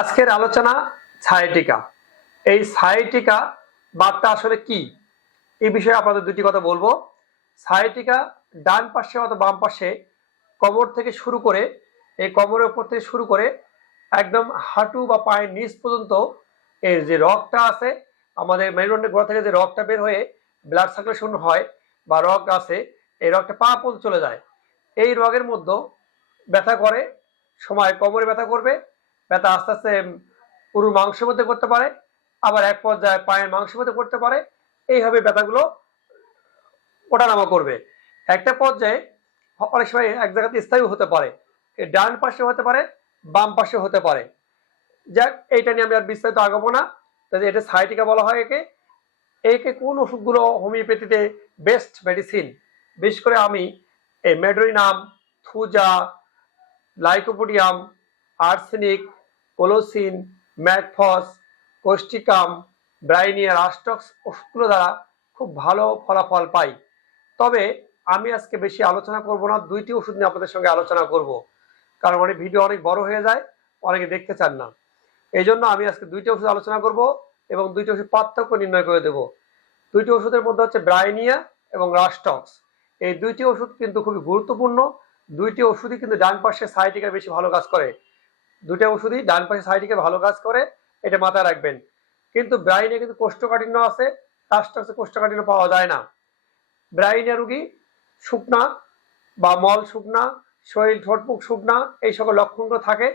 আজকের আলোচনা ছায়াটিকা এই ছায়াটিকা বার্তা আসলে কি? এই বিষয়ে আপনাদের দুটি কথা বলব। ছায়াটিকা ডান পাশে অথবা বাম পাশে কোমর থেকে শুরু করে, এই কোমরের উপর থেকে শুরু করে একদম হাঁটু বা পায়ের নিচ পর্যন্ত এর যে রগটা আছে, আমাদের মেরুদণ্ডের গোড়া থেকে যে রগটা বের হয়ে ব্লাড সার্কুলেশন হয় বা রগ আছে, এই রগটা পা পর্যন্ত চলে যায়। এই রগের মধ্যে ব্যথা করে, সময় কোমরে ব্যথা করবে ব্যথা আস্তে আস্তে পুরো মাংসের মধ্যে করতে পারে, আবার এক পর্যায়ে পায়ের মাংসের মধ্যে করতে পারে, এইভাবে ব্যথাগুলো ওঠানামা করবে। একটা পর্যায়ে অনেক সময় এক জায়গাতে স্থায়ী হতে পারে ডান পাশে হতে পারে, বাম পাশে হতে পারে। যাক, এইটা নিয়ে আমি আর বিস্তারিত আগাবো না তাহলে এটা সাইটিকা বলা হয় একে। একে কোন ওষুধগুলো হোমিওপ্যাথিতে বেস্ট মেডিসিন বিশেষ করে আমি এই medorrhinum thuja, lycopodium arsenic, colocynth mag phos causticum bryonia rhus tox ওষুধগুলো দ্বারা খুব ভালো ফলাফল পাই। তবে আমি আজকে বেশি আলোচনা করব না, দুইটি ওষুধ নিয়ে আপনাদের সঙ্গে আলোচনা করব। কারণ অনেক ভিডিও অনেক বড় হয়ে যায়, অনেকে দেখতে চান না। এই জন্য আমি আজকে দুইটি ওষুধ আলোচনা করব এবং দুইটি ওষুধ পার্থক্য নির্ণয় করে দেব। দুইটি ওষুধের মধ্যে হচ্ছে ব্রাইনিয়া এবং রাস্টক্স এই দুইটি ওষুধ কিন্তু খুবই গুরুত্বপূর্ণ। দুইটি ওষুধই কিন্তু ডান পাশে সাইটিকে বেশি ভালো কাজ করে। দুইটা ওষুধই ডান পাশে সাইটিকে ভালো কাজ করে, এটা মাথায় রাখবেন। কিন্তু ব্রাইনে কিন্তু কোষ্ঠকাঠিন্য আছে রাস্টক্সে কোষ্ঠকাঠিন্য পাওয়া যায় না। ব্রাইনে রুগী শুকনা বা মল শুকনা, শরীর ঠোঁটমুখ শুকনা, এই সকল লক্ষণগুলো থাকে।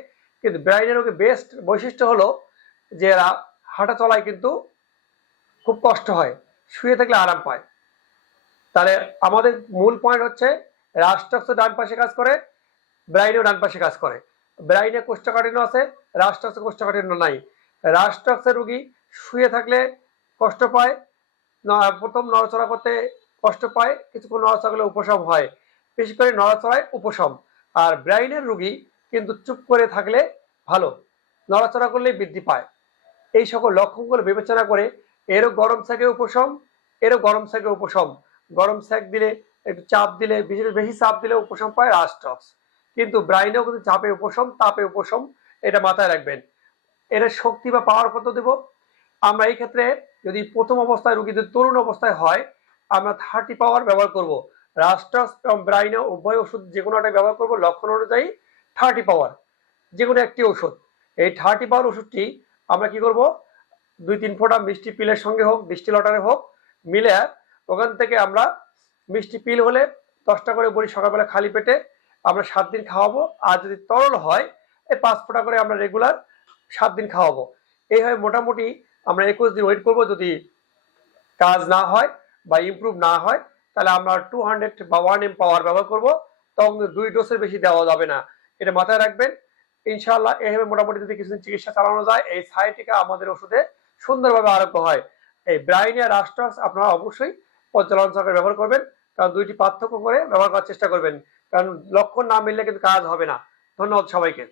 কিন্তু ব্রাইনের রোগে বেস্ট বৈশিষ্ট্য হলো যে এরা হাঁটা চলায় কিন্তু খুব কষ্ট হয়, শুয়ে থাকলে আরাম পায়। তাহলে আমাদের মূল পয়েন্ট হচ্ছে রাষ্ট্রাক্ষ ডান পাশে কাজ করে, ব্রাইনেও ডান পাশে কাজ করে। ব্রাইনে কোষ্ঠকাঠিন্য আছে রাষ্ট্রাক্ষ কোষ্ঠকাঠিন্য নাই। রাষ্ট্রাক্ষের রুগী শুয়ে থাকলে কষ্ট পায় প্রথম নড়াচড়া করতে কষ্ট পায়, কিছুক্ষণ নড়াচড়া করলে উপশম হয়। বিশেষ করে নড়াচড়ায় উপশম। আর ব্রাইনের রুগী কিন্তু চুপ করে থাকলে ভালো, নড়াচড়া করলেই বৃদ্ধি পায়। এই সকল লক্ষণগুলো বিবেচনা করে এরও গরম স্যাকে উপশম, এরও গরম স্যাকে উপশম। গরম স্যাক দিলে, একটু চাপ দিলে বেশি বেশি চাপ দিলে উপশম পায় রাস্টক্স কিন্তু ব্রাইনেও কিন্তু চাপে উপশম তাপে উপশম এটা মাথায় রাখবেন। এটা শক্তি বা পাওয়ার কত দেব? আমরা এই ক্ষেত্রে যদি প্রথম অবস্থায় রুগী যদি তরুণ অবস্থায় হয়, আমরা থার্টি পাওয়ার ব্যবহার করব। রাস্টক্স এবং ব্রাইনে উভয় ওষুধ যে কোনো একটা ব্যবহার করব, লক্ষণ অনুযায়ী থার্টি পাওয়ার যে কোনো একটি ওষুধ। এই থার্টি পাওয়ার ওষুধটি আমরা কি করব? দুই তিন ফোঁটা মিষ্টি পিলের সঙ্গে হোক, মিষ্টি লটারে হোক, মিলে ওখান থেকে আমরা মিষ্টি পিল হলে দশটা করে বড়ি সকালবেলা খালি পেটে আমরা সাত দিন খাওয়াবো। আর যদি তরল হয়, এই পাঁচ ফোঁটা করে আমরা রেগুলার সাত দিন খাওয়াবো। এইভাবে মোটামুটি আমরা একুশ দিন ওয়েট করব। যদি কাজ না হয় বা ইমপ্রুভ না হয়, তাহলে আমরা টু হান্ড্রেড বা ওয়ান এম পাওয়ার ব্যবহার করব। তখন দুই ডোজের বেশি দেওয়া যাবে না। এটা মাথায় রাখবেন। ইনশাআল্লাহ এইভাবে মোটামুটি যদি কিছুদিন চিকিৎসা চালানো যায়, এই সাইটিকা আমাদের ওষুধে সুন্দরভাবে আরোগ্য হয়। এই ব্রাইনিয়া রাস্টক্স আপনারা অবশ্যই পর্যালোচনা সহকারে ব্যবহার করবেন। কারণ দুইটি পার্থক্য করে ব্যবহার করার চেষ্টা করবেন। কারণ লক্ষ্য না মিললে কিন্তু কাজ হবে না। ধন্যবাদ সবাইকে।